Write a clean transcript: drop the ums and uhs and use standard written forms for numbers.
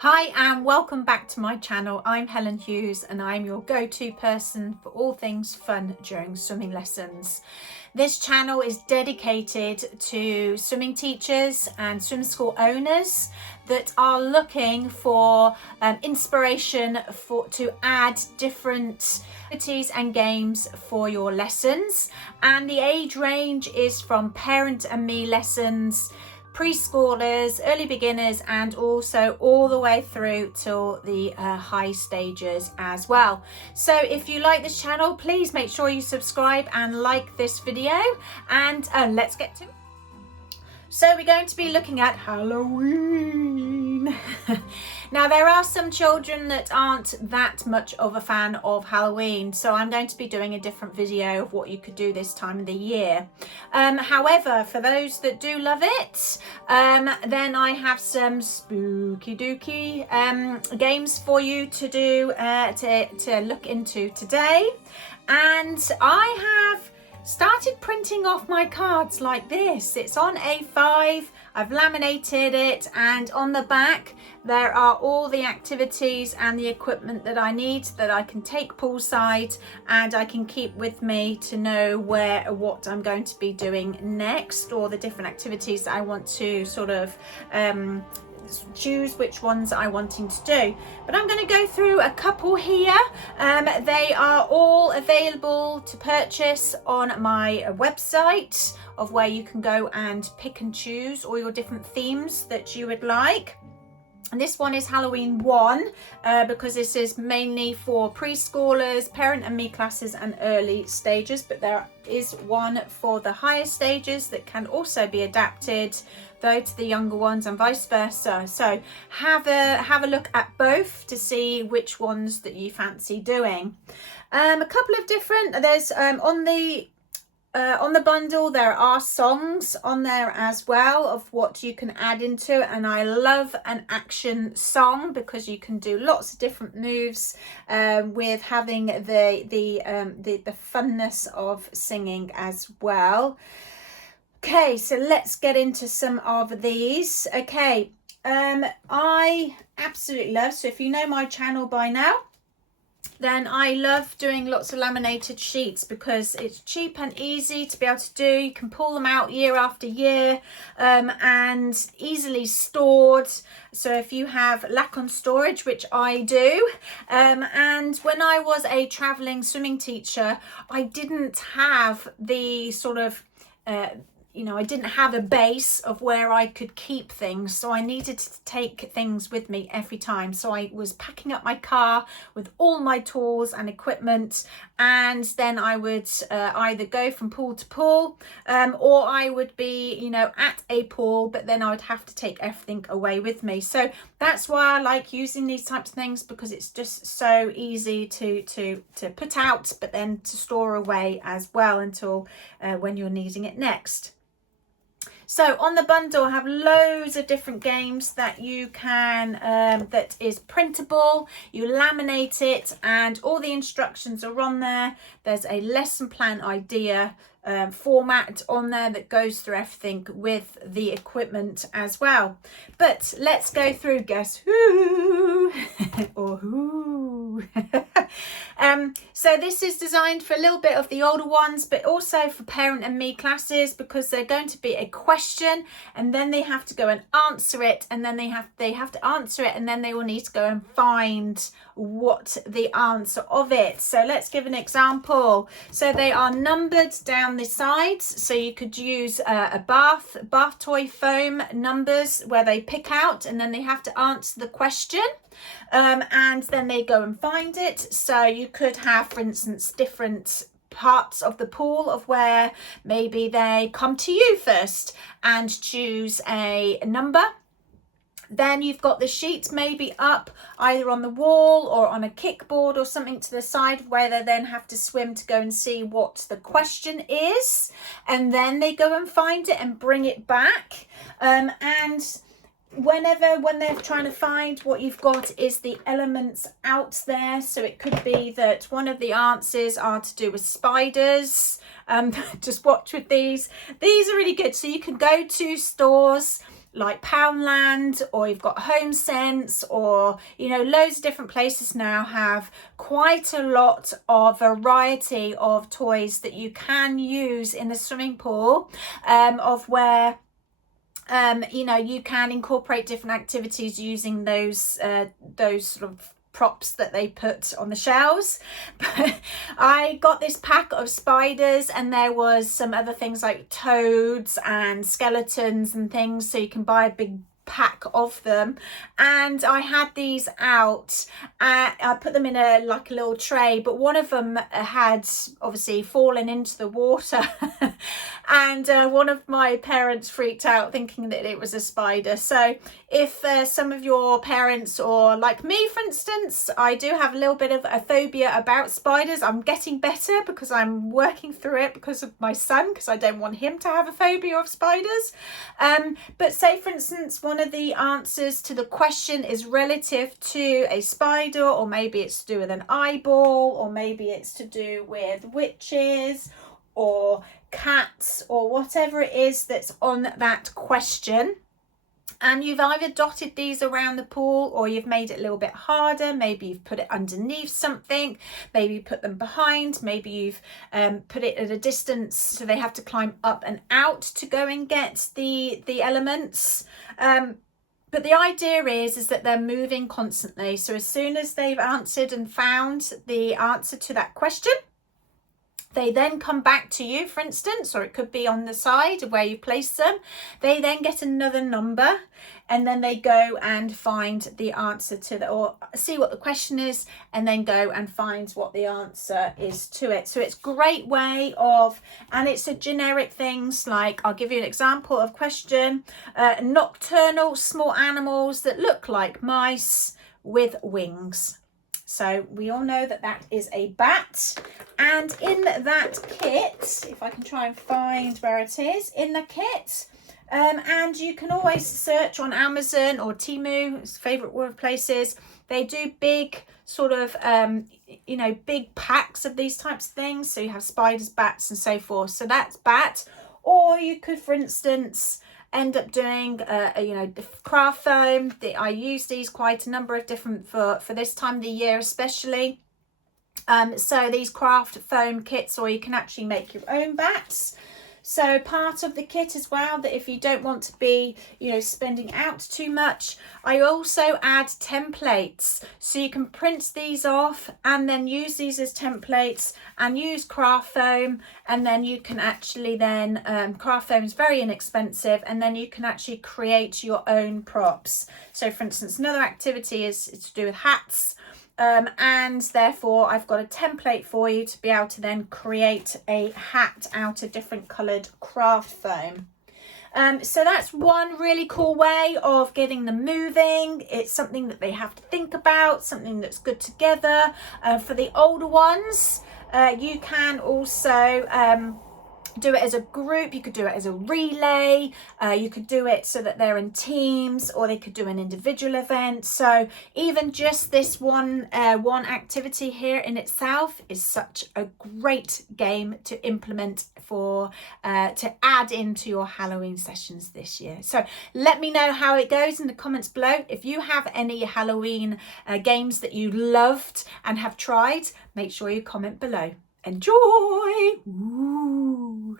Hi and welcome back to my channel. I'm Helen Hughes and I'm your go-to person for all things fun during swimming lessons. This channel is dedicated to swimming teachers and swim school owners that are looking for inspiration to add different activities and games for your lessons. And the age range is from parent and me lessons, preschoolers, early beginners, and also all the way through till the high stages as well. So if you like this channel, please make sure you subscribe and like this video, and let's get to it. So we're going to be looking at Halloween. Now there are some children that aren't that much of a fan of Halloween, so I'm going to be doing a different video of what you could do this time of the year. However, for those that do love it, then I have some spooky dooky games for you to do, to look into today. And I have started printing off my cards like this. It's on A5, I've laminated it, and on the back there are all the activities and the equipment that I need that I can take poolside and I can keep with me to know what I'm going to be doing next, or the different activities that I want to sort of choose which ones I'm wanting to do. But I'm going to go through a couple here. They are all available to purchase on my website, of where you can go and pick and choose all your different themes that you would like. And this one is Halloween 1 because this is mainly for preschoolers, parent and me classes, and early stages, but there is one for the higher stages that can also be adapted though to the younger ones, and vice versa. So have a look at both to see which ones that you fancy doing. A couple of different, there's on the bundle there are songs on there as well of what you can add into it, and I love an action song because you can do lots of different moves with having the funness of singing as well. Okay, so let's get into some of these. Okay, I absolutely love, so if you know my channel by now, then I love doing lots of laminated sheets because it's cheap and easy to be able to do. You can pull them out year after year and easily stored. So if you have lack on storage, which I do, and when I was a traveling swimming teacher, I didn't have the sort of I didn't have a base of where I could keep things, so I needed to take things with me every time. So I was packing up my car with all my tools and equipment, and then I would either go from pool to pool, or I would be, at a pool, but then I would have to take everything away with me. So that's why I like using these types of things, because it's just so easy to put out, but then to store away as well until when you're needing it next. So on the bundle I have loads of different games that you can, that is printable. You laminate it and all the instructions are on there. There's a lesson plan idea format on there that goes through everything with the equipment as well. But let's go through Guess Who or Who. So this is designed for a little bit of the older ones, but also for parent and me classes, because they're going to be a question and then they have to go and answer it, and then they have to answer it, and then they will need to go and find what the answer of it. So let's give an example. So they are numbered down the sides, so you could use a bath toy foam numbers where they pick out, and then they have to answer the question, and then they go and find it. So you could have, for instance, different parts of the pool of where maybe they come to you first and choose a number. Then you've got the sheet maybe up either on the wall or on a kickboard or something to the side, where they then have to swim to go and see what the question is, and then they go and find it and bring it back. And when they're trying to find what you've got is the elements out there, so it could be that one of the answers are to do with spiders. Just watch with these are really good. So you can go to stores like Poundland, or you've got Home Sense, or you know, loads of different places now have quite a lot of variety of toys that you can use in the swimming pool, of where you know, you can incorporate different activities using those sort of props that they put on the shelves. But I got this pack of spiders, and there was some other things like toads and skeletons and things, so you can buy a big pack of them. And I had these out, I put them in a little tray, but one of them had obviously fallen into the water and one of my parents freaked out thinking that it was a spider. So if some of your parents, or like me for instance, I do have a little bit of a phobia about spiders. I'm getting better because I'm working through it because of my son, because I don't want him to have a phobia of spiders. But say for instance, one of the answers to the question is relative to a spider, or maybe it's to do with an eyeball, or maybe it's to do with witches or cats, or whatever it is that's on that question. And you've either dotted these around the pool, or you've made it a little bit harder. Maybe you've put it underneath something, maybe you put them behind, maybe you've put it at a distance so they have to climb up and out to go and get the elements. But the idea is that they're moving constantly. So as soon as they've answered and found the answer to that question, they then come back to you, for instance, or it could be on the side where you place them. They then get another number, and then they go and find the answer to the, or see what the question is, and then go and find what the answer is to it. So it's a great way of, and it's a generic things like, I'll give you an example of question, nocturnal small animals that look like mice with wings. So we all know that that is a bat. And in that kit, if I can try and find where it is, in the kit, and you can always search on Amazon or Temu, it's favourite word places. They do big sort of, you know, big packs of these types of things. So you have spiders, bats and so forth. So that's bat. Or you could, for instance, end up doing you know, the craft foam. I use these quite a number of different for this time of the year especially. So these craft foam kits, or you can actually make your own bats. So part of the kit as well, that if you don't want to be, you know, spending out too much, I also add templates. So you can print these off and then use these as templates and use craft foam. And then you can actually then, craft foam is very inexpensive, and then you can actually create your own props. So for instance, another activity is to do with hats. And therefore I've got a template for you to be able to then create a hat out of different coloured craft foam. So that's one really cool way of getting them moving. It's something that they have to think about, something that's good together. For the older ones, you can also do it as a group. You could do it as a relay. You could do it so that they're in teams, or they could do an individual event. So even just this one activity here in itself is such a great game to implement for to add into your Halloween sessions this year. So let me know how it goes in the comments below. If you have any Halloween games that you loved and have tried, make sure you comment below. Enjoy! Ooh.